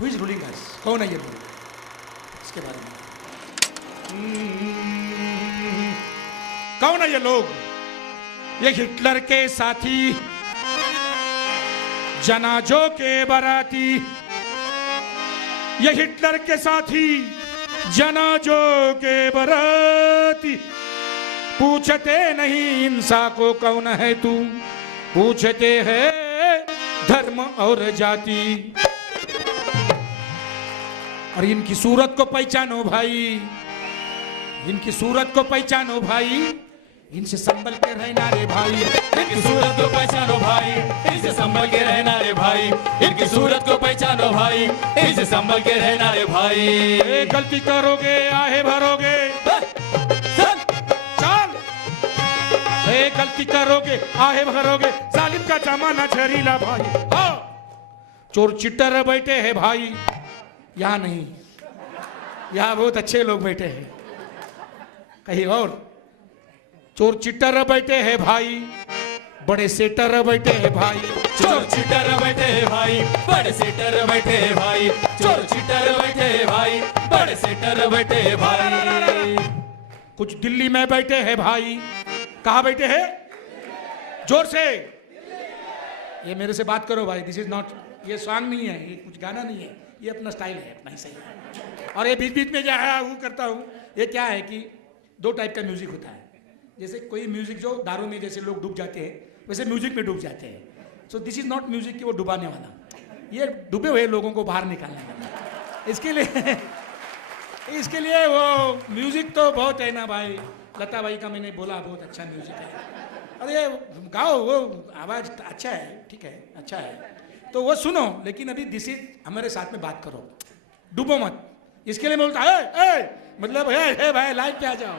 Who is ruling अस? कौन है ये लोग? इसके बारे में कौन है ये लोग? ये हिटलर के साथी, जनाजों के बाराती। ये हिटलर के साथी, जनाजों के बाराती। पूछते नहीं इंसान को कौन है तू, पूछते हैं धर्म और जाति। और इनकी सूरत को पहचानो भाई, इनकी सूरत को पहचानो भाई, इनसे संभल के रहना रे भाई। इनकी सूरत को पहचानो भाई, इनसे संभल के रहना रे भाई। इनकी सूरत को पहचानो भाई, इनसे संभल के रहना रे भाई। गलती करोगे आहे भरोगे, चल। गलती करोगे आहे भरोगे, जालिम का जमाना जहरीला भाई। चोर चिट्टर बैठे हैं भाई, यहाँ नहीं, यहाँ बहुत अच्छे लोग बैठे हैं, कहीं और। चोर चिट्टर बैठे हैं भाई, बड़े सेटर बैठे हैं भाई। चोर चिट्टर बैठे हैं भाई, बड़े सेटर बैठे हैं भाई। चोर चिट्टर बैठे हैं भाई, बड़े सेटर बैठे हैं भाई। कुछ दिल्ली में बैठे हैं भाई। कहाँ बैठे हैं? जोर से, ये मेरे से बात करो भाई। दिस इज नॉट, ये सॉन्ग नहीं है, ये कुछ गाना नहीं है, ये अपना स्टाइल है, अपना ही सही। और ये बीच बीच में जो है वो करता हूँ। ये क्या है कि दो टाइप का म्यूजिक होता है। जैसे कोई म्यूजिक जो दारू में जैसे लोग डूब जाते हैं, वैसे म्यूजिक में डूब जाते हैं। So this is not music कि वो डुबाने वाला, ये डूबे हुए लोगों को बाहर निकालने वाला। इसके लिए वो म्यूजिक तो बहुत है ना भाई। लता भाई का मैंने बोला बहुत अच्छा म्यूजिक है, अरे गाओ, वो आवाज अच्छा है, ठीक है, अच्छा है, तो वो सुनो। लेकिन अभी दिस इज, हमारे साथ में बात करो, डूबो मत। इसके लिए मैं बोलता है मतलब है भाई, लाइव पे आ जाओ।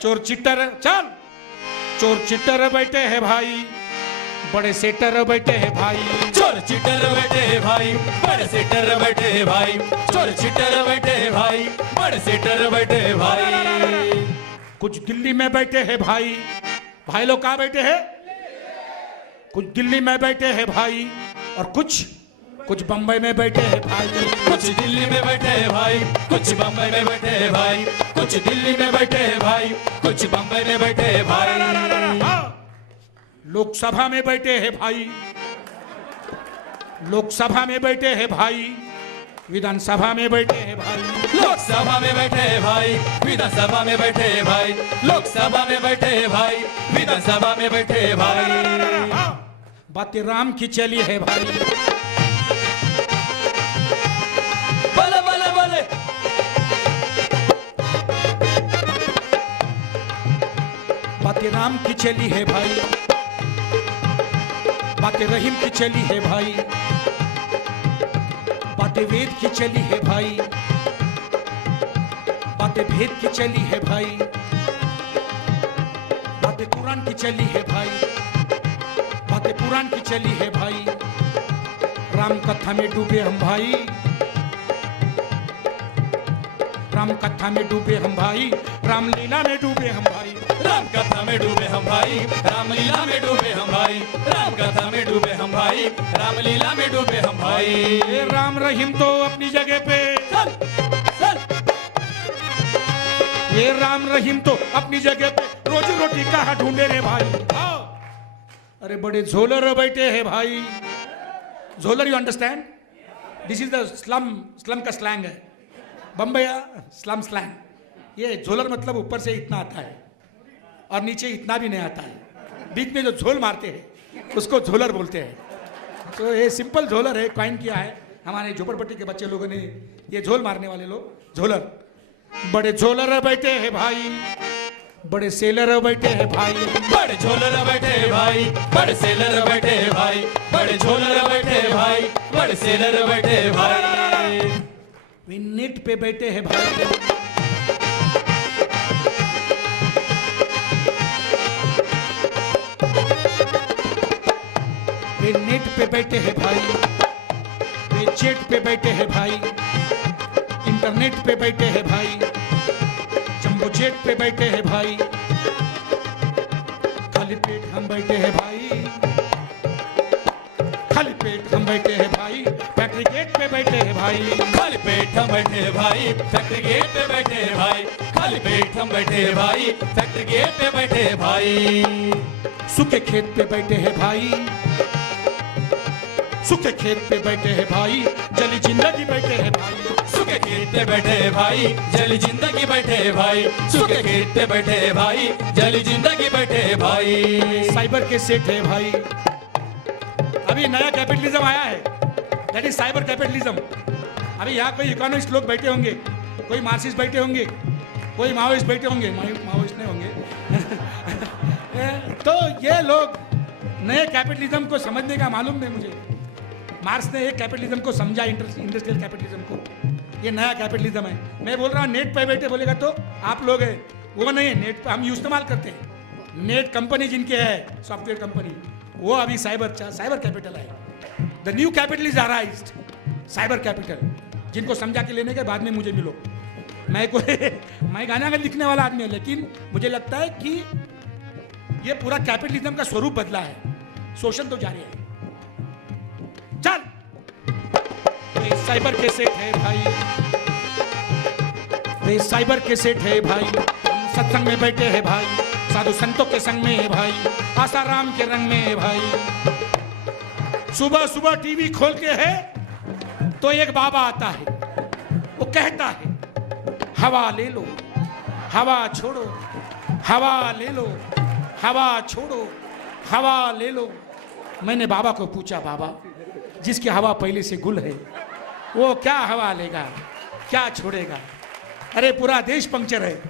चोर चिट्टर, चल। चोर चिट्टर बैठे हैं भाई, बड़े सेटर बैठे हैं भाई। चोर चिट्टर बैठे हैं भाई, बड़े सेटर बैठे हैं भाई। चोर चिट्टर बैठे हैं भाई, बड़े सेटर बैठे हैं भाई। कुछ दिल्ली में बैठे हैं भाई। भाई लोग कहाँ बैठे हैं? कुछ दिल्ली में बैठे हैं भाई, और कुछ बम्बई में बैठे हैं भाई। कुछ दिल्ली में बैठे हैं भाई, कुछ बम्बई में बैठे हैं भाई। कुछ दिल्ली में बैठे हैं भाई, कुछ बम्बई में बैठे हैं भाई। लोकसभा में बैठे हैं भाई, लोकसभा में बैठे हैं भाई, विधानसभा में बैठे हैं भाई। लोकसभा में बैठे हैं भाई, विधानसभा में बैठे हैं भाई। लोकसभा में बैठे हैं भाई, विधानसभा में बैठे हैं भाई। बातें राम की चली है भाई। बोले बोले बोले, बातें राम की चली है भाई, बातें रहीम की चली है भाई, बातें वेद की चली है भाई, बातें भेद की चली है भाई, बातें कुरान की चली है भाई, बातें पुराण की चली है भाई। राम कथा में डूबे हम भाई, राम कथा में डूबे हम भाई, रामलीला में डूबे हम भाई। राम कथा में डूबे हम भाई, रामलीला में डूबे हम भाई। राम कथा में डूबे हम भाई, रामलीला में डूबे हम भाई। राम रहीम तो अपनी जगह पे, चल चल। ये राम रहीम तो अपनी जगह पे, रोजी रोटी कहाँ ढूंढे रे भाई। अरे बड़े झोलर बैठे हैं भाई। झोलर, you understand? This is the slum का स्लैंग है, बम्बई स्लम स्लैंग। ये झोलर मतलब ऊपर से इतना आता है और नीचे इतना भी नहीं आता है, बीच में जो झोल मारते हैं उसको झोलर बोलते हैं। तो ये सिंपल झोलर है, कॉइन किया है हमारे झोपड़पट्टी के बच्चे लोगों ने। ये झोल मारने वाले लोग झोलर। बड़े झोलर बैठे हैं भाई, बड़े सेलर बैठे हैं भाई। बड़े झोलर बैठे हैं भाई, बड़े सेलर बैठे हैं भाई। बड़े झोलर बैठे हैं भाई, बड़े सेलर बैठे हैं भाई। वे नेट पे बैठे हैं भाई, वे नेट पे बैठे हैं भाई, वे चैट पे बैठे हैं भाई, इंटरनेट पे बैठे हैं भाई, जंबो जेट पे बैठे हैं भाई, खाली पेट हम बैठे हैं भाई, खाली पेट हम बैठे हैं भाई, फैक्ट्री गेट पे बैठे हैं भाई। खाली पेट हम बैठे हैं भाई, फैक्ट्री गेट पे बैठे हैं भाई। खाली पेट हम बैठे हैं भाई, फैक्ट्री गेट पे बैठे हैं भाई। सूखे खेत पे बैठे हैं भाई, सूखे खेत पे बैठे हैं भाई, जली जिंदगी बैठे हैं भाई। सूखे खेत पे बैठे हैं भाई, जली जिंदगी बैठे हैं भाई। सूखे खेत पे बैठे हैं भाई, जली जिंदगी बैठे हैं भाई। साइबर के सेठ है भाई। अभी नया कैपिटलिज्म आया है, दैट इज साइबर कैपिटलिज्म। अभी यहाँ कोई इकोनॉमिस्ट लोग बैठे होंगे, कोई मार्क्सिस्ट बैठे होंगे, कोई माओइस्ट बैठे होंगे, माओइस्ट नहीं होंगे तो ये लोग नए कैपिटलिज्म को समझने का मालूम नहीं मुझे। मार्क्स ने एक कैपिटलिज्म को समझा, इंडस्ट्रियल कैपिटलिज्म को। ये नया कैपिटलिज्म है। मैं बोल रहा हूँ नेट पे बैठे बोलेगा तो आप लोग हैं, वो नहीं है। नेट पे हम इस्तेमाल करते हैं। नेट कंपनी जिनके है, सॉफ्टवेयर कंपनी, वो अभी साइबर कैपिटल है। The new capital is arised, cyber capital. जिनको समझा के लेने के बाद में मुझे मिलो। मैं गाना का लिखने वाला आदमी है, लेकिन मुझे लगता है कि ये पूरा कैपिटलिज्म का स्वरूप बदला है। शोषण तो जारी है। चल वे साइबर के सेठ है भाई, वे साइबर के सेठ है भाई। हम सत्संग में बैठे हैं भाई, साधु संतों के संग में है भाई, आसाराम के रंग में है भाई। सुबह सुबह टीवी खोल के है तो एक बाबा आता है, वो कहता है हवा ले लो, हवा छोड़ो, हवा ले लो, हवा छोड़ो, हवा ले लो। मैंने बाबा को पूछा, बाबा जिसकी हवा पहले से गुल है वो क्या हवा लेगा, क्या छोड़ेगा? अरे पूरा देश पंक्चर है।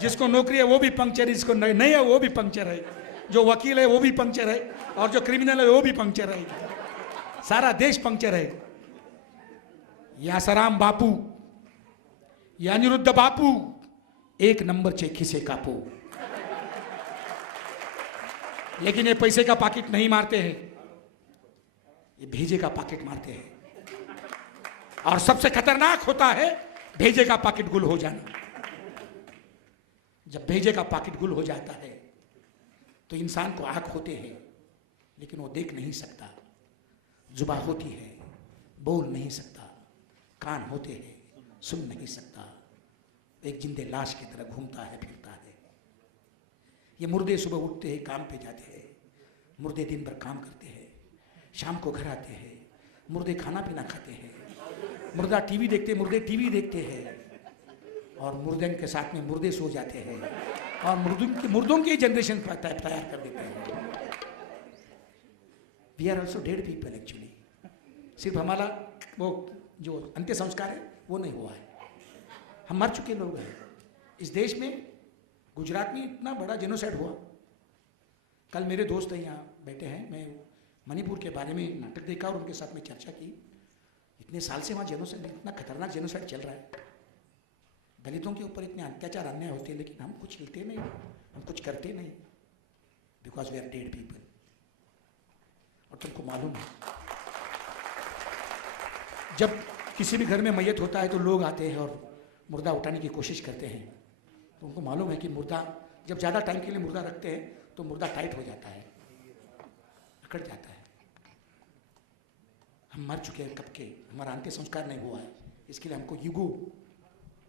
जिसको नौकरी है वो भी पंक्चर है, जिसको नहीं है वो भी पंक्चर है, जो वकील है वो भी पंक्चर है, और जो क्रिमिनल है वो भी पंक्चर है। सारा देश पंक्चर है। या आसाराम बापू या अनिरुद्ध बापू एक नंबर चे खिसे कापू। लेकिन ये पैसे का पॉकेट नहीं मारते हैं, ये भेजे का पॉकेट मारते हैं। और सबसे खतरनाक होता है भेजे का पॉकेट गुल हो जाना। जब भेजे का पॉकेट गुल हो जाता है तो इंसान को आंख होते हैं लेकिन वो देख नहीं सकता, जुबान होती है बोल नहीं सकता, कान होते हैं सुन नहीं सकता, एक जिंदे लाश की तरह घूमता है फिरता है। ये मुर्दे सुबह उठते हैं काम पे जाते हैं, मुर्दे दिन भर काम करते हैं, शाम को घर आते हैं, मुर्दे खाना पीना खाते हैं, मुर्दा टीवी देखते हैं, मुर्दे टीवी देखते हैं, और मुर्दे के साथ में मुर्दे सो जाते हैं, और मुर्दों की जनरेशन तैयार कर देते हैं। We are also dead people actually. सिर्फ हमारा वो जो अंत्य संस्कार है वो नहीं हुआ है, हम मर चुके लोग हैं। इस देश में गुजरात में इतना बड़ा जेनोसाइड हुआ। कल मेरे दोस्त यहाँ बैठे हैं, मैं मणिपुर के बारे में नाटक देखा और उनके साथ में चर्चा की। इतने साल से वहाँ जेनोसाइड, इतना खतरनाक जेनोसाइड चल रहा है, दलितों के ऊपर इतने अत्याचार अन्याय होते हैं, लेकिन हम कुछ हिलते नहीं, हम कुछ करते नहीं, because we are dead people. और तुमको मालूम है जब किसी भी घर में मैयत होता है तो लोग आते हैं और मुर्दा उठाने की कोशिश करते हैं, तो उनको मालूम है कि मुर्दा जब ज़्यादा टाइम के लिए मुर्दा रखते हैं तो मुर्दा टाइट हो जाता है, अकड़ जाता है। हम मर चुके हैं कब के, हमारा अंत्य संस्कार नहीं हुआ है, इसके लिए हमको युगों,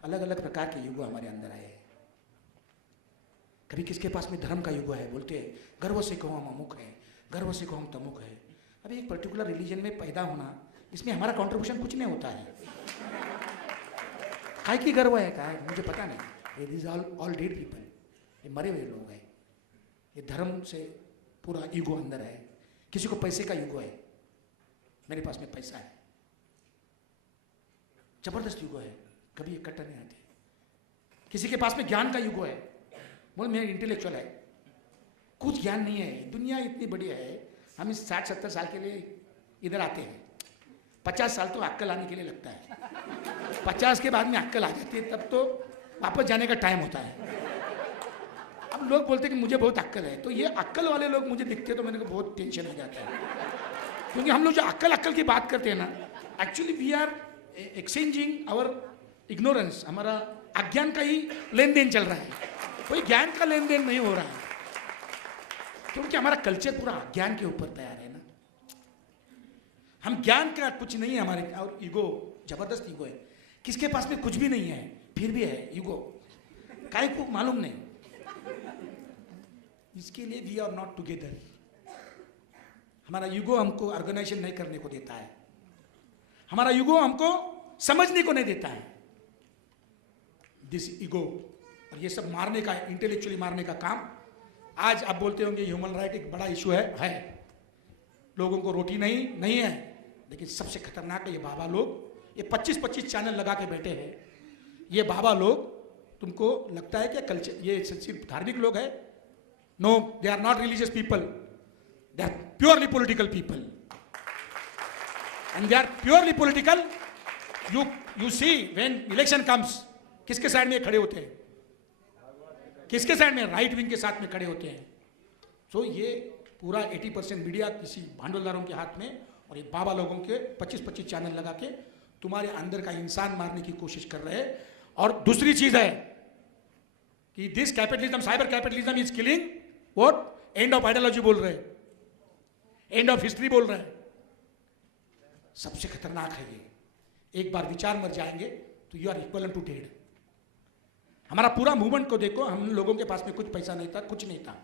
अलग अलग प्रकार के युगों हमारे अंदर आए हैं। कभी किसके पास में धर्म का युग है, बोलते हैं गर्व से कहो हम अमुक है, गर्व से कहो हम तमुक है। अभी एक पर्टिकुलर रिलीजन में पैदा होना, इसमें हमारा कंट्रीब्यूशन कुछ नहीं होता है। काय की गर्व है, क्या है मुझे पता नहीं। It is all dead people, ये मरे हुए लोग हैं। ये धर्म से पूरा ईगो अंदर है। किसी को पैसे का ईगो है, मेरे पास में पैसा है, जबरदस्त ईगो है, कभी इकट्ठा नहीं आते। किसी के पास में ज्ञान का ईगो है, बोल मैं इंटेलेक्चुअल है, कुछ ज्ञान नहीं है। दुनिया इतनी बड़ी है, हम इस 60-70 साल के लिए इधर आते हैं, 50 साल तो अक्कल आने के लिए लगता है, 50 के बाद में अक्कल आ जाती है, तब तो वापस जाने का टाइम होता है। अब लोग बोलते हैं कि मुझे बहुत अक्कल है, तो ये अक्कल वाले लोग मुझे दिखते हैं तो मैंने को बहुत टेंशन हो जाता है, क्योंकि हम लोग जो अक्कल की बात करते हैं ना, actually we are exchanging our ignorance. हमारा अज्ञान का ही लेन देन चल रहा है, कोई ज्ञान का लेन देन नहीं हो रहा है, क्योंकि हमारा कल्चर पूरा अज्ञान के ऊपर तैयार है ना। हम ज्ञान का कुछ नहीं है हमारे, और ईगो, जबरदस्त ईगो है। किसके पास में कुछ भी नहीं है फिर भी है ईगो, काहे को मालूम नहीं। इसके लिए वी आर नॉट टुगेदर। हमारा ईगो हमको ऑर्गेनाइजेशन नहीं करने को देता है, हमारा ईगो हमको समझने को नहीं देता है। दिस ईगो और ये सब मारने का, इंटेलेक्चुअली मारने का काम। आज आप बोलते होंगे ह्यूमन राइट एक बड़ा इशू है। लोगों को रोटी नहीं है, लेकिन सबसे खतरनाक है ये बाबा लोग। ये 25-25 चैनल लगा के बैठे हैं ये बाबा लोग। तुमको लगता है क्या कल्चर ये सिर्फ धार्मिक लोग हैं? No, they are not religious people, they are purely political people. And they are purely political. You see when election comes, किसके साइड में खड़े होते हैं? किसके साइड में? राइट विंग के साथ में खड़े होते हैं। सो ये पूरा 80% मीडिया किसी भांडवलदारों के हाथ में, और ये बाबा लोगों के 25-25 चैनल लगा के तुम्हारे अंदर का इंसान मारने की कोशिश कर रहे हैं। और दूसरी चीज है कि this capitalism, cyber capitalism is killing what? End of ideology बोल रहे हैं, एंड ऑफ हिस्ट्री बोल रहे हैं। सबसे खतरनाक है ये। एक बार विचार मर जाएंगे तो you are equal to dead. हमारा पूरा मूवमेंट को देखो, हम लोगों के पास में कुछ पैसा नहीं था, कुछ नहीं था।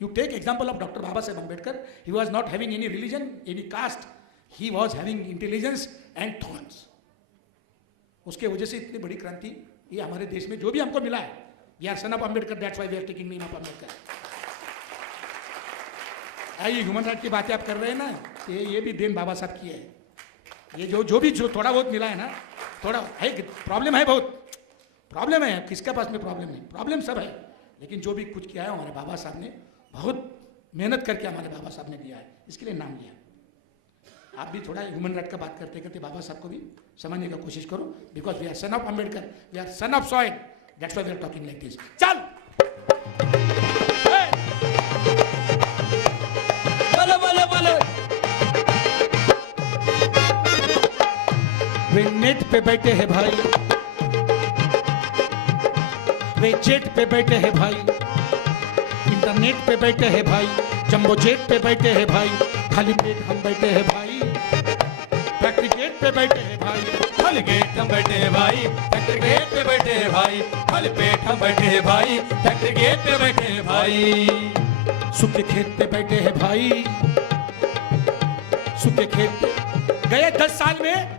You take example of doctor Baba Saheb Ambedkar, he was not having any religion, any caste, he was having intelligence and thoughts. उसके वजह से इतनी बड़ी क्रांति ये हमारे देश में जो भी हमको मिला है, we are son of Ambedkar, that's why we are taking name of Ambedkar. ये ह्यूमन राइट की बातें आप कर रहे हैं ना, ये भी देन बाबा साहब की है। ये जो भी थोड़ा बहुत मिला है ना, थोड़ा है, प्रॉब्लम है, बहुत प्रॉब्लम है। किसके पास में प्रॉब्लम नहीं? प्रॉब्लम सब है, लेकिन जो भी कुछ किया है हमारे बाबा साहब ने, बहुत मेहनत करके हमारे बाबा साहब ने दिया है, इसके लिए नाम लिया। आप भी थोड़ा ह्यूमन राइट का बात करते करते बाबा साहब को भी समझने का कोशिश करो, because we are son of Ambedkar, we are son of soil, that's why we are talking like this. चल वे नेट पे बैठे हैं भाई, वे जेट पे बैठे हैं भाई, इंटरनेट पे बैठे हैं भाई, जंबो जेट पे बैठे हैं भाई, खाली पेट हम बैठे हैं भाई, फैक्ट्री गेट पे बैठे हैं भाई, खाली गेट हम बैठे हैं भाई, फैक्ट्री गेट पे बैठे हैं भाई, खाली पेट हम बैठे हैं भाई, फैक्ट्री गेट पे बैठे हैं भाई। सूखे खेत पे बैठे हैं भाई, सूखे खेत पे। गए 10 साल में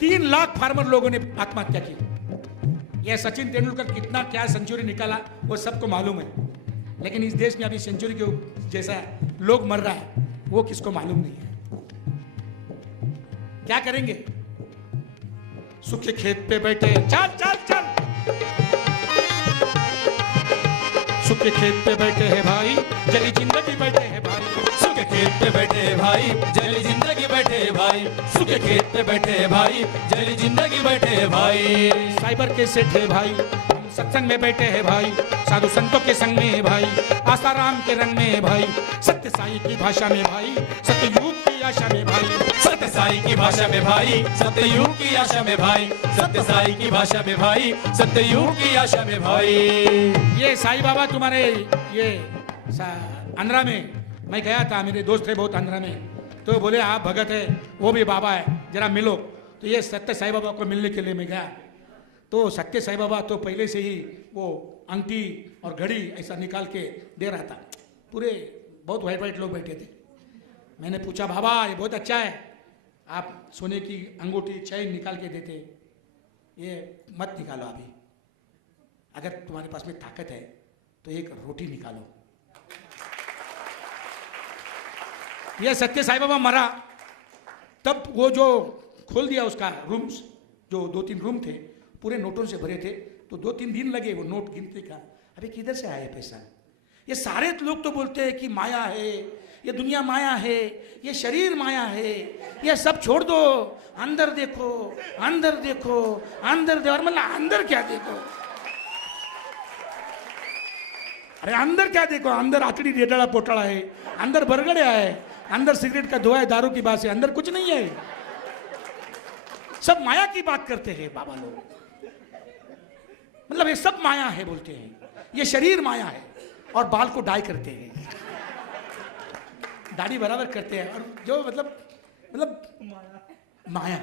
3 लाख फार्मर लोगों ने आत्महत्या की। यह सचिन तेंदुलकर कितना क्या सेंचुरी निकाला वो सबको मालूम है, लेकिन इस देश में अभी सेंचुरी के जैसा लोग मर रहा है वो किसको मालूम नहीं है। क्या करेंगे? सूखे खेत पे बैठे, चल चल चल, सूखे खेत पे बैठे हैं भाई, जली जिंदगी बैठे हैं भाई, सूखे खेत पे बैठे हैं भाई, जली जिंदगी बैठे हैं भाई, सूखे खेत पे बैठे हैं भाई, जली जिंदगी बैठे हैं भाई। साइबर के सेठ है भाई, हम सत्संग में बैठे हैं भाई, साधु संतों के संग में है भाई, आसाराम के रंग में है भाई, सत्य साई की भाषा में भाई, सत्ययुग की आशा में भाई, सत्य साई की भाषा में भाई, सत्ययुग की आशा में भाई, सत्य साई की भाषा में भाई, सत्ययुग की आशा में भाई। ये साईं बाबा तुम्हारे ये आंध्रा में, मैं गया था, मेरे दोस्त थे बहुत आंध्रा में, तो बोले आप भगत है, वो भी बाबा है, जरा मिलो। तो ये सत्य साईं बाबा को मिलने के लिए मैं गया, तो सत्य साईं बाबा तो पहले से ही वो अंगठी और घड़ी ऐसा निकाल के दे रहा था। पूरे बहुत वाइट लोग बैठे थे। मैंने पूछा बाबा ये बहुत अच्छा है, आप सोने की अंगूठी चैन निकाल के देते, ये मत निकालो अभी, अगर तुम्हारे पास में ताकत है तो एक रोटी निकालो। यह सत्य साईं बाबा मरा तब वो जो खोल दिया उसका रूम्स, जो 2-3 रूम थे पूरे नोटों से भरे थे, तो 2-3 दिन लगे वो नोट गिनते का, अबे किधर से आया पैसा। ये सारे लोग तो बोलते हैं कि माया है, ये दुनिया माया है, ये शरीर माया है, ये सब छोड़ दो, अंदर देखो, अंदर देखो, अंदर देखो। और मतलब अंदर क्या देखो? अरे अंदर क्या देखो? अंदर आकड़ी रेडाड़ा पोटाड़ा है, अंदर बरगड़े है, अंदर सिगरेट का धुआं है, दारू की बात है, अंदर कुछ नहीं है। सब माया की बात करते हैं बाबा लोग, मतलब ये सब माया है बोलते हैं, ये शरीर माया है, और बाल को डाई करते हैं, दाढ़ी बराबर करते हैं, और जो मतलब मतलब माया,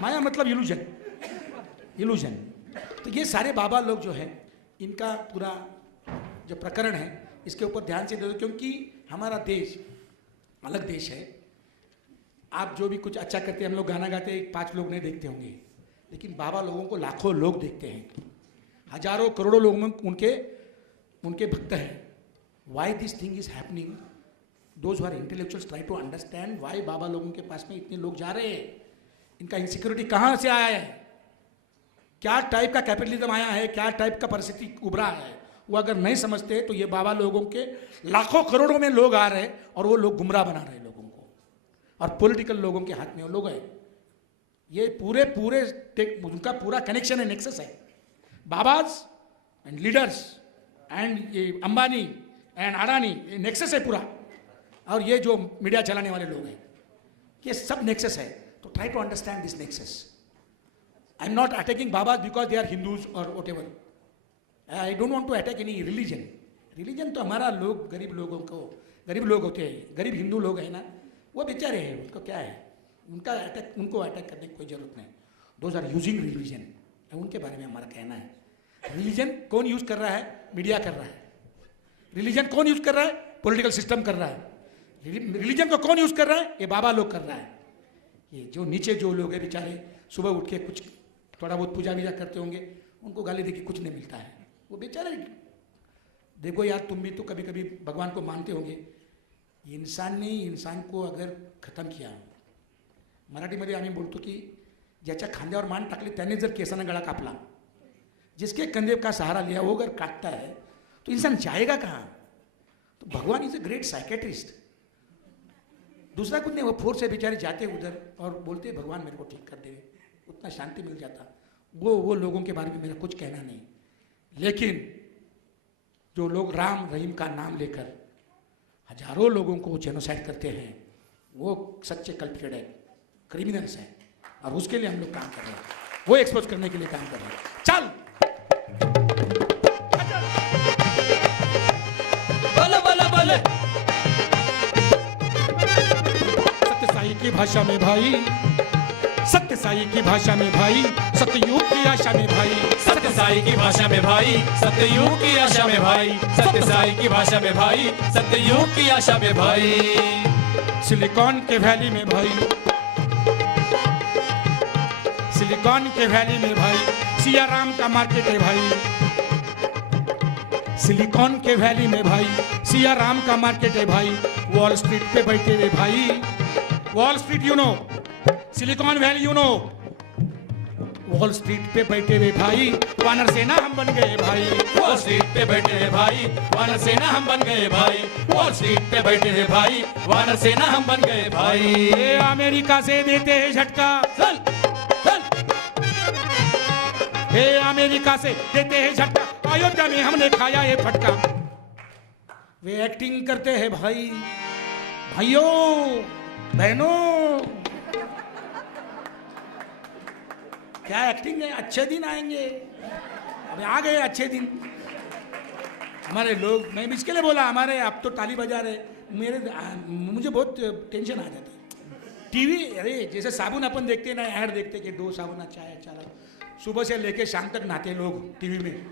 माया मतलब इल्यूजन, इल्यूजन। तो ये सारे बाबा लोग जो हैं, इनका पूरा जो प्रकरण है इसके ऊपर ध्यान से दो, क्योंकि हमारा देश अलग देश है। आप जो भी कुछ अच्छा करते हैं, हम लोग गाना गाते हैं 5 लोग नहीं देखते होंगे, लेकिन बाबा लोगों को लाखों लोग देखते हैं, हजारों करोड़ों लोग में उनके भक्त हैं। Why this thing is happening, those are intellectuals try to understand why baba लोगों के पास में इतने लोग जा रहे हैं, इनका इनसिक्योरिटी कहाँ से आया है, क्या टाइप का कैपिटलिज्म आया है, क्या टाइप का परिस्थिति उभरा है, वो अगर नहीं समझते तो ये बाबा लोगों के लाखों करोड़ों में लोग आ रहे हैं और वो लोग गुमराह बना रहे हैं लोगों को, और पॉलिटिकल लोगों के हाथ में वो लोग हैं। ये पूरे उनका पूरा कनेक्शन है, नेक्सस है। बाबाज एंड लीडर्स एंड ये अंबानी एंड अडानी, ये नेक्सस है पूरा। और ये जो मीडिया चलाने वाले लोग हैं, ये सब नेक्सस है। तो try to understand this nexus. I am not attacking babas because they are Hindus और whatever. I don't want to attack any religion. Religion तो हमारा लोग, गरीब लोगों को, गरीब लोग होते हैं, गरीब हिंदू लोग हैं ना, वो बेचारे हैं, उनको क्या है, उनको अटैक करने की कोई जरूरत नहीं। दोज आर यूजिंग रिलीजन, उनके बारे में हमारा कहना है। रिलीजन कौन यूज कर रहा है? मीडिया कर रहा है। रिलीजन कौन यूज कर रहा है? पॉलिटिकल सिस्टम कर रहा है। रिलीजन को कौन यूज कर रहा है? ये बाबा लोग कर रहा है। ये जो नीचे जो लोग हैं बेचारे, सुबह उठ के कुछ थोड़ा बहुत पूजा वीजा करते होंगे, उनको गाली दे के कुछ नहीं मिलता है, वो बेचारे। देखो यार, तुम भी तो कभी कभी भगवान को मानते होंगे। इंसान ने इंसान को अगर खत्म किया, मराठीमध्ये आम्ही बोलतो की ज्याच्या खांद्यावर मान टाकली त्याने जर केसानं गळा कापला, जिसके कंधे का सहारा लिया वो अगर काटता है तो इंसान जाएगा कहाँ? तो भगवान इज अ ग्रेट साइकेट्रिस्ट। दूसरा कुछ नहीं, वो फोर्स से बेचारे जाते उधर और बोलते भगवान मेरे को ठीक कर दे, उतना शांति मिल जाता। वो लोगों के बारे में मेरा कुछ कहना नहीं। लेकिन जो लोग राम रहीम का नाम लेकर हजारों लोगों को जेनोसाइड करते हैं, वो सच्चे कल्प्रिटेड है, क्रिमिनल्स हैं, और उसके लिए हम लोग काम कर रहे हैं, वो एक्सपोज करने के लिए काम कर रहे हैं। चल सत्य साई की भाषा में भाई, सत्य साई की भाषा में भाई, सत्ययुग की आशा में भाई, सत्य साई की भाषा में भाई, सत्ययुग की आशा में भाई, सत्य साई की भाषा में भाई, सत्ययुग की आशा में भाई। सिलिकॉन के वैली में भाई, सिलिकॉन के वैली में भाई सिया राम का मार्केट है भाई। सिलिकॉन के वैली में भाई सिया राम का मार्केट है भाई। वॉल स्ट्रीट पे बैठे हुए भाई, wall street you know, silicon valley you know, wall street पे बैठे हुए भाई वानर सेना हम बन गए भाई। वॉल स्ट्रीट पे बैठे हैं भाई, वानर सेना हम बन गए भाई। वॉल स्ट्रीट पे बैठे हैं भाई, वानर सेना हम बन गए भाई। ये अमेरिका से देते हैं झटका, चल चल, हे अमेरिका से देते हैं झटका, अयोध्या में हमने खाया ये फटका। वे एक्टिंग करते हैं भाई, भाइयों बहनों, क्या एक्टिंग है। अच्छे दिन आएंगे, अबे आ गए अच्छे दिन। हमारे लोग, मैं इसके लिए बोला, हमारे अब तो ताली बजा रहे, मुझे बहुत टेंशन आ जाता है। टीवी, अरे जैसे साबुन अपन देखते हैं ना, ऐड देखते कि 2 साबुन अच्छा है, अच्छा लगा। सुबह से लेके शाम तक नहाते लोग टीवी में,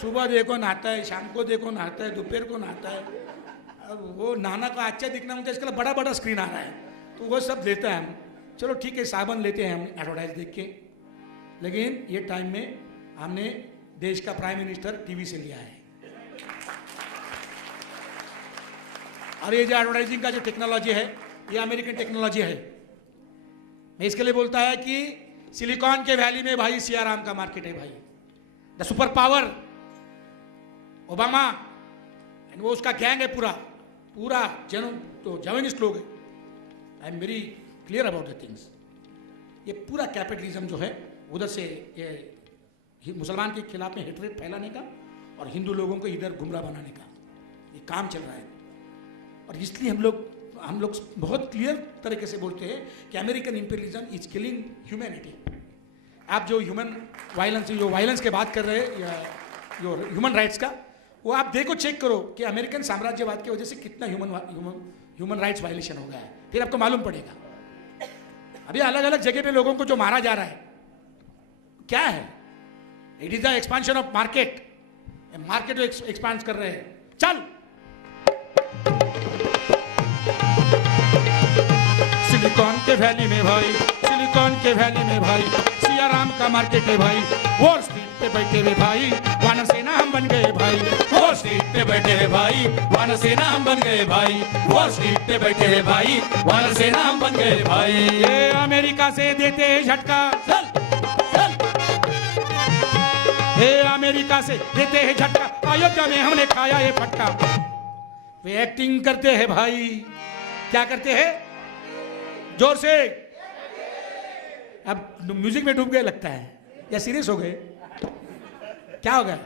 सुबह देखो नहाता है, शाम को देखो नहाता है, दोपहर को नहाता है। अब वो नहाना का अच्छा दिखना मुझे, इसके लिए बड़ा बड़ा स्क्रीन आ रहा है, तो वो सब लेते हैं हम। चलो ठीक है, साबुन लेते हैं हम एडवर्टाइज देख के, लेकिन ये टाइम में हमने देश का प्राइम मिनिस्टर टीवी से लिया है। और ये जो एडवर्टाइजिंग का जो टेक्नोलॉजी है, ये अमेरिकन टेक्नोलॉजी है। मैं इसके लिए बोलता है कि सिलिकॉन के वैली में भाई सियाराम का मार्केट है भाई। द सुपर पावर ओबामा, वो उसका गैंग है पूरा पूरा, तो जर्नलिस्ट लोग है। I am very clear about the things. ये पूरा कैपिटलिज्म जो है उधर से, ये मुसलमान के खिलाफ में हेटरेट फैलाने का और हिंदू लोगों को इधर गुमराह बनाने का ये काम चल रहा है। और इसलिए हम लोग बहुत क्लियर तरीके से बोलते हैं कि American imperialism is killing humanity. आप जो वायलेंस के बात कर रहे हैं, या ह्यूमन राइट्स का, वो आप देखो, चेक करो कि अमेरिकन साम्राज्यवाद की वजह से कितना ह्यूमन ह्यूमन राइट्स वायलेशन हो गया है, फिर आपको मालूम पड़ेगा। अभी अलग अलग जगह पे लोगों को जो मारा जा रहा है क्या है? It is the expansion of market. Market को एक्सपांड कर रहे हैं। चल सिलिकॉन के वैली में भाई, सिलिकॉन के वैली में भाई सिया राम का मार्केट है भाई। वॉल स्ट्रीट पे बैठे हुए भाई वानर सेना हम बन गए भाई। वॉल स्ट्रीट पे बैठे हैं भाई वानर सेना हम बन गए भाई। वॉल स्ट्रीट पे बैठे हैं भाई वानर सेना हम बन गए भाई। ये अमेरिका से देते हैं झटका, चल चल हे अमेरिका से देते हैं झटका, अयोध्या में हमने खाया ये फटका। वे एक्टिंग करते हैं भाई, क्या करते हैं? जोर से। अब म्यूजिक में डूब गए लगता है या सीरियस हो गए? क्या हो गया?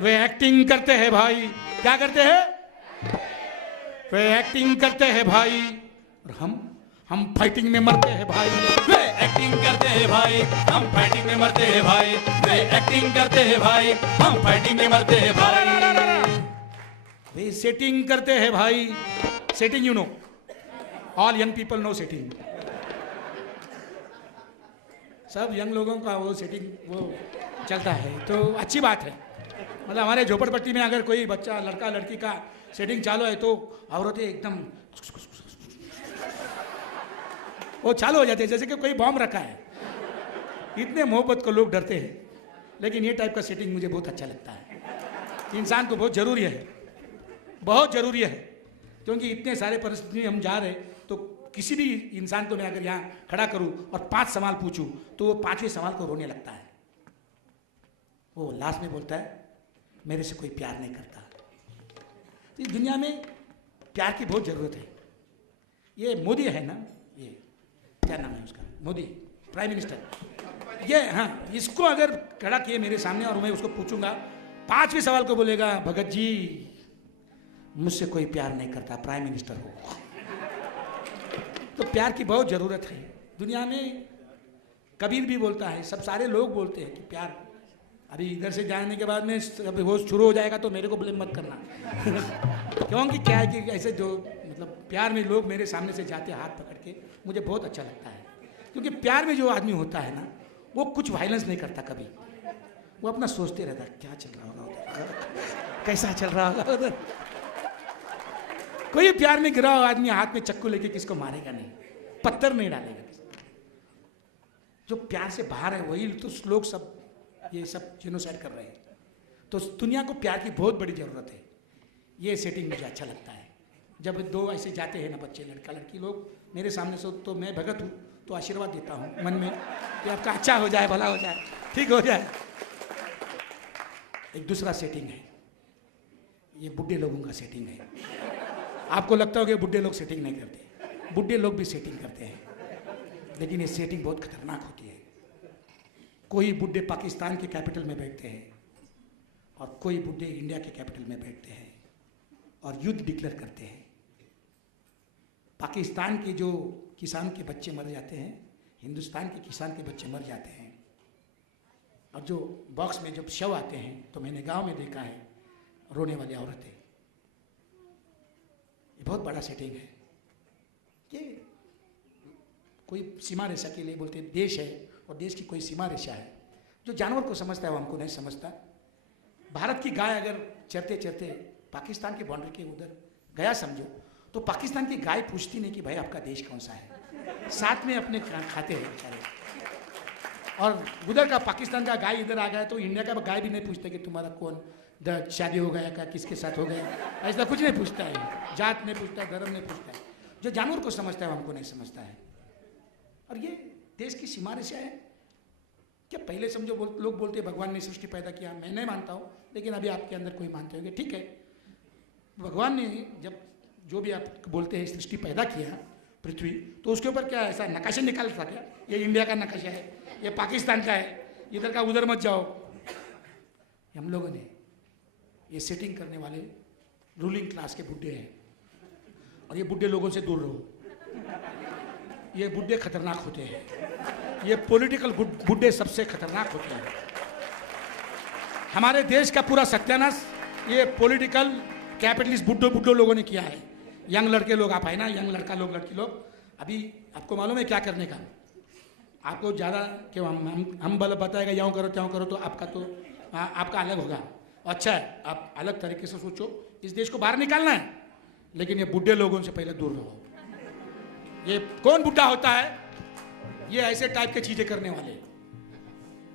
वे एक्टिंग करते हैं भाई, क्या करते हैं? वे एक्टिंग करते हैं भाई और हम फाइटिंग में मरते हैं भाई। वे एक्टिंग करते हैं भाई, हम फाइटिंग में मरते हैं भाई। वे एक्टिंग करते हैं भाई, हम फाइटिंग में मरते हैं भाई। वे सेटिंग करते हैं भाई। Setting you know, all young people know setting. सब यंग लोगों का वो सेटिंग वो चलता है, तो अच्छी बात है। मतलब हमारे झोपड़पट्टी में अगर कोई बच्चा लड़का लड़की का सेटिंग चालू है तो औरतें एकदम वो चालू हो जाते हैं जैसे कि कोई बॉम्ब रखा है। इतने मोहब्बत को लोग डरते हैं, लेकिन ये टाइप का सेटिंग मुझे बहुत अच्छा लगता है। इंसान को बहुत ज़रूरी है, बहुत ज़रूरी है, क्योंकि इतने सारे परिस्थिति में हम जा रहे तो किसी भी इंसान को मैं अगर यहाँ खड़ा करूँ और 5 सवाल पूछूं तो वो 5वें सवाल को रोने लगता है। वो लास्ट में बोलता है मेरे से कोई प्यार नहीं करता। तो इस दुनिया में प्यार की बहुत ज़रूरत है। ये मोदी है ना, ये क्या नाम है उसका, मोदी प्राइम मिनिस्टर, ये हाँ, इसको अगर खड़ा किए मेरे सामने और मैं उसको पूछूंगा 5वें सवाल को बोलेगा भगत जी मुझसे कोई प्यार नहीं करता, प्राइम मिनिस्टर हो। तो प्यार की बहुत ज़रूरत है दुनिया में। कबीर भी बोलता है, सब सारे लोग बोलते हैं कि प्यार। अभी इधर से जाने के बाद में अभी वो शुरू हो जाएगा तो मेरे को ब्लेम मत करना क्योंकि क्या है कि ऐसे जो मतलब प्यार में लोग मेरे सामने से जाते हाथ पकड़ के, मुझे बहुत अच्छा लगता है। क्योंकि प्यार में जो आदमी होता है ना, वो कुछ वायलेंस नहीं करता कभी। वो अपना सोचते रहता है क्या चल रहा होगा उधर, कैसा चल रहा होगा उधर। कोई प्यार में गिरा हुआ आदमी हाथ में चक्कू लेके किसको मारेगा नहीं, पत्थर नहीं डालेगा। जो प्यार से बाहर है वही तो लोग सब ये सब जेनोसाइड कर रहे हैं। तो दुनिया को प्यार की बहुत बड़ी ज़रूरत है। ये सेटिंग मुझे अच्छा लगता है। जब दो ऐसे जाते हैं ना बच्चे, लड़का लड़की लोग मेरे सामने से, तो मैं भगत हूँ तो आशीर्वाद देता हूँ मन में कि आपका अच्छा हो जाए, भला हो जाए, ठीक हो जाए। एक दूसरा सेटिंग है, ये बुढ़े लोगों का सेटिंग है। आपको लगता होगा बुढ़े लोग सेटिंग नहीं करते, बुढ़े लोग भी सेटिंग करते हैं, लेकिन ये सेटिंग बहुत खतरनाक होती है। कोई बुढ़े पाकिस्तान के कैपिटल में बैठते हैं और कोई बुढ़े इंडिया के कैपिटल में बैठते हैं और युद्ध डिक्लेयर करते हैं। पाकिस्तान के जो किसान के बच्चे मर जाते हैं, हिंदुस्तान के किसान के बच्चे मर जाते हैं। और जो बॉक्स में जब शव आते हैं तो मैंने गांव में देखा है रोने वाली औरतें। ये बहुत बड़ा सेटिंग है। ये कोई सीमा रेखा के लिए बोलते हैं, देश है और देश की कोई सीमा रेखा है। जो जानवर को समझता है वो हमको नहीं समझता। भारत की गाय अगर चरते चरते पाकिस्तान की बाउंड्री के उधर गया समझो, तो पाकिस्तान की गाय पूछती नहीं कि भाई आपका देश कौन सा है, साथ में अपने खाते हैं बेचारे। और उधर का पाकिस्तान का गाय इधर आ गया तो इंडिया का गाय भी नहीं पूछता कि तुम्हारा कौन शादी हो गया, क्या किसके साथ हो गया, ऐसा कुछ नहीं पूछता है। जात नहीं पूछता है, धर्म नहीं पूछता है। जो जानवर को समझता है वो हमको नहीं समझता है। और ये देश की सीमा रेखा है क्या? पहले समझो लोग बोलते हैं भगवान ने सृष्टि पैदा किया, मैं नहीं मानता हूँ, लेकिन अभी आपके अंदर कोई मानते होंगे, ठीक है। भगवान ने जब जो भी आप बोलते हैं सृष्टि पैदा किया पृथ्वी, तो उसके ऊपर क्या ऐसा नकाशा निकाल था क्या? ये इंडिया का नकाशा है, ये पाकिस्तान का है, इधर का उधर मत जाओ। हम लोगों ने ये सेटिंग करने वाले रूलिंग क्लास के बुड्ढे हैं, और ये बुड्ढे लोगों से दूर रहो। ये बुड्ढे खतरनाक होते हैं, ये पॉलिटिकल बुड्ढे सबसे खतरनाक होते हैं। हमारे देश का पूरा सत्यानाश ये पॉलिटिकल कैपिटलिस्ट बुड्ढो लोगों ने किया है। यंग लड़के लोग आप है ना, यंग लड़का लोग लड़की लोग, अभी आपको मालूम है क्या करने का? आपको ज़्यादा क्यों हम बल बताएगा यूँ करो त्यों करो, तो आपका तो आपका अलग होगा। अच्छा है, आप अलग तरीके से सोचो, इस देश को बाहर निकालना है, लेकिन ये बुढ़े लोगों से पहले दूर रहो। ये कौन बुढ़ा होता है? ये ऐसे टाइप के चीज़ें करने वाले,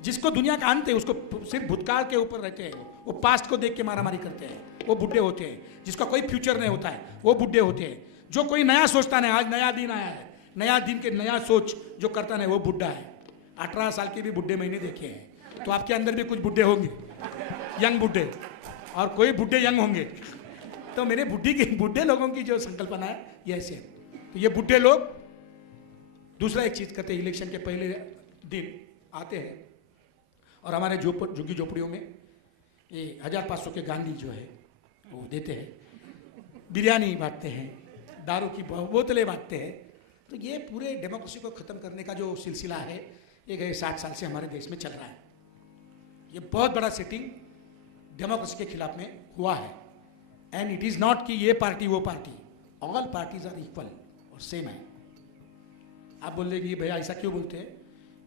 जिसको दुनिया का अंत है, उसको सिर्फ भूतकाल के ऊपर रहते हैं, वो पास्ट को देख के मारामारी करते हैं, वो बुढ़े होते हैं। जिसका कोई फ्यूचर नहीं होता है, वो बुढ़े होते हैं। जो कोई नया सोचता नहीं, आज नया दिन आया है, नया दिन के नया सोच जो करता नहीं, वो बुढ़ा है। 18 साल के भी बुढ़े मैंने देखे हैं, तो आपके अंदर भी कुछ बुढ़े होंगे, यंग बुढ़े, और कोई बुढ़े यंग होंगे। तो मेरे बुढ़े लोगों की जो संकल्पना है ये ऐसे है। तो ये बुढ़े लोग दूसरा एक चीज़ करते हैं, इलेक्शन के पहले दिन आते हैं और हमारे झुग्गी झोपड़ियों में ये 1500 के गांधी जो है वो देते हैं, बिरयानी बांटते हैं, दारू की बोतलें बांटते हैं। तो ये पूरे डेमोक्रेसी को ख़त्म करने का जो सिलसिला है ये गए 60 साल से हमारे देश में चल रहा है। ये बहुत बड़ा सेटिंग डेमोक्रेसी के खिलाफ में हुआ है। एंड इट इज़ नॉट कि ये पार्टी वो party, all parties are equal और सेम है। आप बोल रहे भैया ऐसा क्यों बोलते हैं?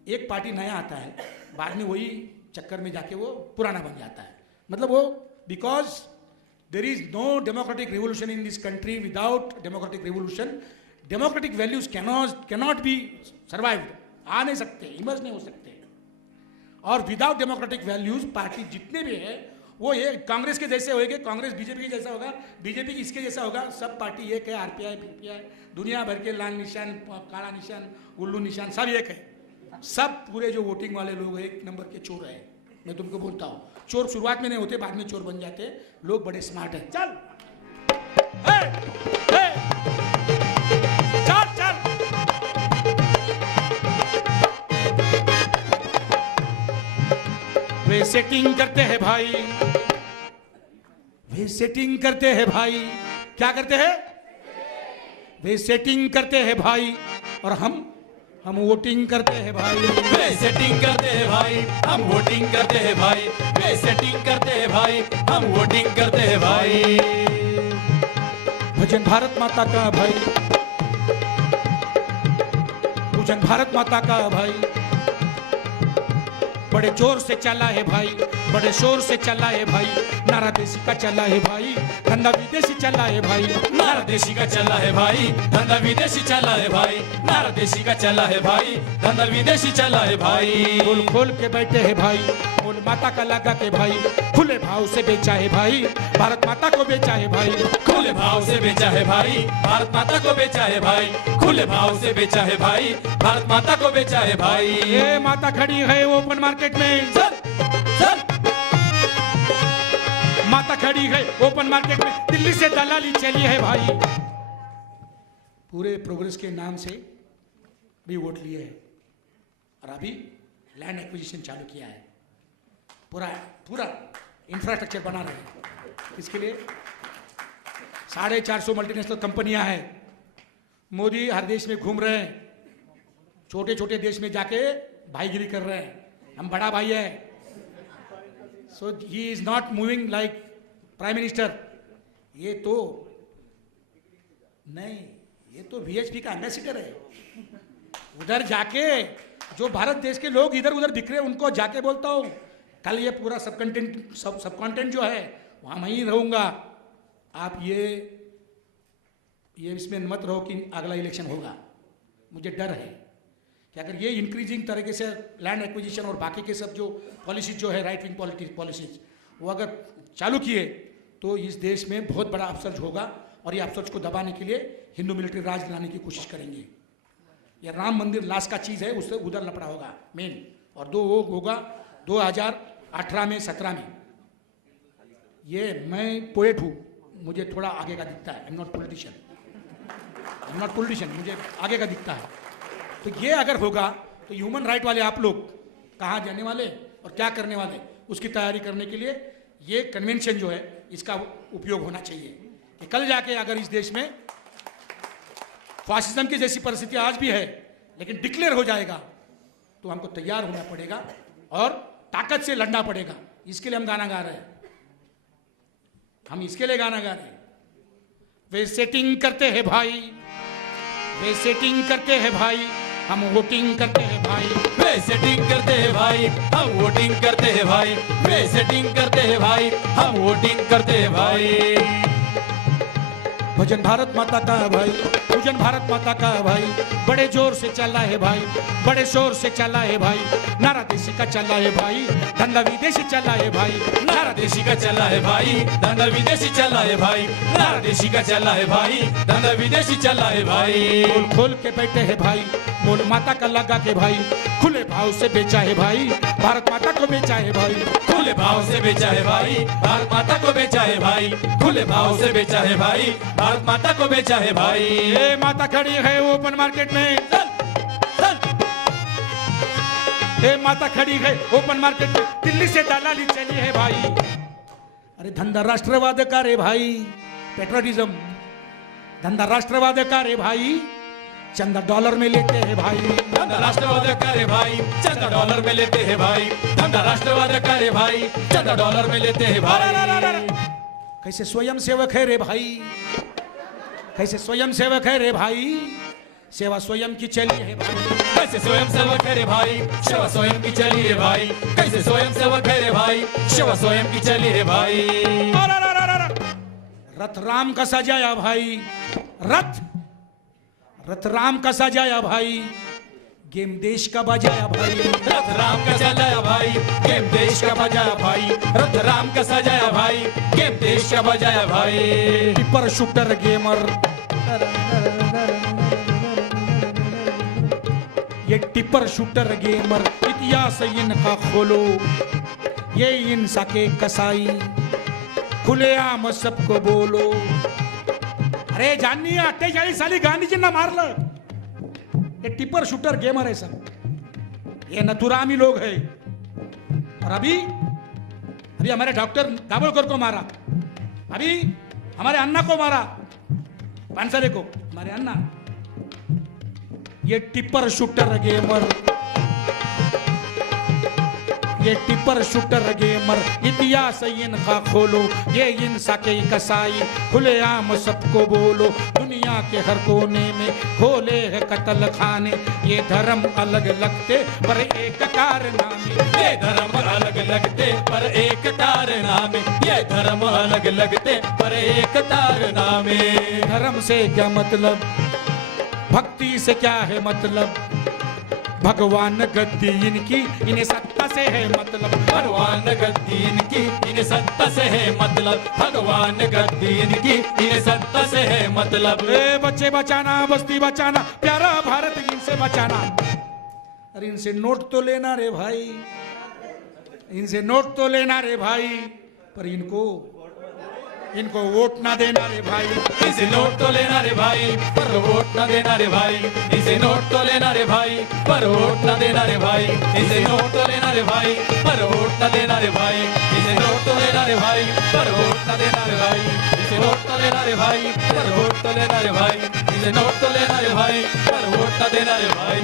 एक पार्टी नया आता है, बाद में वही चक्कर में जाके वो पुराना बन जाता है। मतलब वो because there is no democratic revolution in this country, without democratic revolution democratic values cannot be survived, आ नहीं सकते, इमर्ज नहीं हो सकते। और विदाउट डेमोक्रेटिक वैल्यूज पार्टी जितने भी है वो ये कांग्रेस के जैसे होएंगे, कांग्रेस बीजेपी के जैसा होगा, बीजेपी इसके जैसा होगा, सब पार्टी एक है, आरपीआई पीपीआई दुनिया भर के लाल निशान, काला निशान, उल्लू निशान सब एक है। सब पूरे जो वोटिंग वाले लोग एक नंबर के चोर है। मैं तुमको बोलता हूँ, चोर शुरुआत में नहीं होते, बाद में चोर बन जाते हैं। लोग बड़े स्मार्ट हैं। चल चल चल, वे सेटिंग करते हैं भाई, वे सेटिंग करते हैं भाई। क्या करते हैं? वे सेटिंग करते हैं भाई, और हम वोटिंग करते हैं भाई। वे सेटिंग करते हैं भाई, हम वोटिंग करते हैं भाई। वे सेटिंग करते हैं भाई, हम वोटिंग करते हैं भाई। भजन भारत माता का भाई, पूजन भारत माता का भाई। बड़े जोर से चला है भाई, बड़े शोर से चला है भाई, नारा देसी का चला है भाई, धंधा विदेशी चला है भाई, नारा देशी का चला है भाई, धंधा विदेशी चला है भाई, नारा देशी का चला है भाई, धंधा विदेशी चला है भाई। खोल खोल के बैठे हैं भाई, मोल माता का लगा के भाई, खुले भाव से बेचा है भाई, भारत माता को बेचा है भाई, खुले भाव से बेचा है भाई, भारत माता को बेचा है भाई, खुले भाव से बेचा है भाई, भारत माता को बेचा है भाई। ये माता खड़ी है ओपन मार्केट में, सर सर माता खड़ी है ओपन मार्केट में, दिल्ली से दलाली चली है भाई। पूरे प्रोग्रेस के नाम से भी वोट लिए हैं और अभी लैंड एक्विजिशन चालू किया है, पूरा इंफ्रास्ट्रक्चर बना रहे हैं। इसके लिए 450 मल्टीनेशनल कंपनियां हैं। मोदी हर देश में घूम रहे हैं, छोटे छोटे देश में जाके भाईगिरी कर रहे हैं, हम बड़ा भाई है। So he is not moving like prime minister. ये तो नहीं, ये तो वीएचपी का एम्बेसडर है। उधर जाके जो भारत देश के लोग इधर उधर बिखरे, उनको जाके बोलता हूँ कल ये पूरा सब कंटेंट जो है वहाँ मैं ही रहूँगा। आप ये इसमें मत रहो कि अगला इलेक्शन होगा। मुझे डर है कि अगर ये इंक्रीजिंग तरीके से लैंड एक्विजिशन और बाकी के सब जो पॉलिसीज जो है राइट विंग पॉलिसीज वो अगर चालू किए तो इस देश में बहुत बड़ा अपसर्ज होगा, और ये अपसर्ज को दबाने के लिए हिंदू मिलिट्री राज लाने की कोशिश करेंगे। ये राम मंदिर लास्ट का चीज़ है, उससे उधर लपड़ा होगा मेन, और वो होगा 2018 में 17 में। ये मैं पोएट हूँ, मुझे थोड़ा आगे का दिखता है। आई एम नॉट पॉलिटिशियन, मुझे आगे का दिखता है। तो ये अगर होगा तो ह्यूमन राइट वाले आप लोग कहाँ जाने वाले और क्या करने वाले, उसकी तैयारी करने के लिए ये कन्वेंशन जो है इसका उपयोग होना चाहिए कि कल जाके अगर इस देश में फासिज्म की जैसी परिस्थिति आज भी है लेकिन डिक्लेयर हो जाएगा तो हमको तैयार होना पड़ेगा और ताकत से लड़ना पड़ेगा। इसके लिए हम गाना गा रहे हैं, हम इसके लिए गाना गा रहे हैं। वे सेटिंग करते हैं भाई, वे सेटिंग करते हैं भाई, हम वोटिंग करते हैं भाई। वे सेटिंग करते हैं भाई, हम वोटिंग करते हैं भाई। वे सेटिंग करते हैं भाई, हम वोटिंग करते हैं भाई। भजन भारत माता का है भाई, पूजन भारत माता का है भाई, बड़े जोर से चला है भाई, बड़े शोर से चला है भाई, नारा देशी का चला है भाई, धंधा विदेशी चला है भाई, नारा देशी का चला है भाई, धंधा विदेशी चला है भाई। नारा देशी का चला है भाई, धंधा विदेशी चला है भाई। खोल खोल के बैठे हैं भाई, मोल माता का लगा के भाई, खुले भाव से बेचा है भाई, भारत माता को बेचा है भाई, खुले भाव से बेचा है भाई, भारत माता को बेचा है भाई। खुले भाव से बेचा है भाई, भारत माता को बेचा है भाई। ये माता खड़ी है ओपन मार्केट में, ये माता खड़ी है ओपन मार्केट में, दिल्ली से दलाली चली है भाई। अरे धंधा राष्ट्रवाद का रे भाई, पेट्रोटिज्म, धंधा राष्ट्रवाद का रे भाई, चंदा डॉलर में लेते हैं भाई। धंधा राष्ट्रवाद करे भाई, चंदा डॉलर में लेते हैं भाई। धंधा राष्ट्रवाद करे भाई, चंदा डॉलर में लेते हैं भाई। कैसे स्वयं सेवक है रे भाई, कैसे स्वयं सेवक है रे भाई, सेवा स्वयं की चली है भाई। कैसे स्वयं सेवक है रे भाई, सेवा स्वयं की चली है भाई। कैसे स्वयं सेवक है रे भाई, सेवा स्वयं की चली है भाई। रथ राम का सजाया भाई, रथ रथ राम का सजाया भाई, गेम देश का बजाया भाई। रथ राम का सजाया भाई, गेम देश का बजाया भाई। रथ राम का सजाया भाई, गेम देश का बजाया भाई। टिपर शूटर गेमर, ये टिपर शूटर गेमर, इतिहास इनका खोलो, ये इंसा के कसाई, खुलेआम सबको बोलो। अरे जाननी 48 साली गांधीजींना मारलं, ये टिपर शूटर गेमर है सब, ये नथुरामी लोग है। और अभी हमारे डॉक्टर दाभोलकर को मारा, अभी हमारे अन्ना को मारा, पानसरे को, हमारे अन्ना। ये टिपर शूटर गेमर, ये टिपर शूटर गेमर, इतिहास इनका खोलो, ये इंसा के कसाई, खुलेआम सबको बोलो। दुनिया के हर कोने में खोले है कत्ल खाने, ये धर्म अलग लगते पर एक कारनामे। ये धर्म अलग लगते पर एक कारनामे। ये धर्म अलग लगते पर एक कारनामे। धर्म से क्या मतलब, भक्ति से क्या है मतलब, भगवान गद्दी इनकी, इन्हें सत्ता से है मतलब। भगवान गद्दी इनकी, इन्हें सत्ता से है मतलब। भगवान गद्दी इनकी, इन्हें सत्ता से है मतलब। ए बच्चे बचाना, बस्ती बचाना, प्यारा भारत इनसे बचाना। अरे इनसे नोट तो लेना रे भाई, इनसे नोट तो लेना रे भाई, पर इनको वोट ना देना रे भाई। इसे नोट तो लेना रे भाई, पर वोट ना देना रे भाई। इसे नोट तो लेना रे भाई, पर वोट ना देना रे भाई। इसे नोट तो लेना रे भाई, पर वोट ना देना रे भाई। इसे नोट तो लेना रे भाई, पर वोट ना देना रे भाई। इसे नोट तो लेना रे भाई, पर वोट तो लेना रे भाई। इसे नोट तो लेना रे भाई, पर वोट ना देना रे भाई।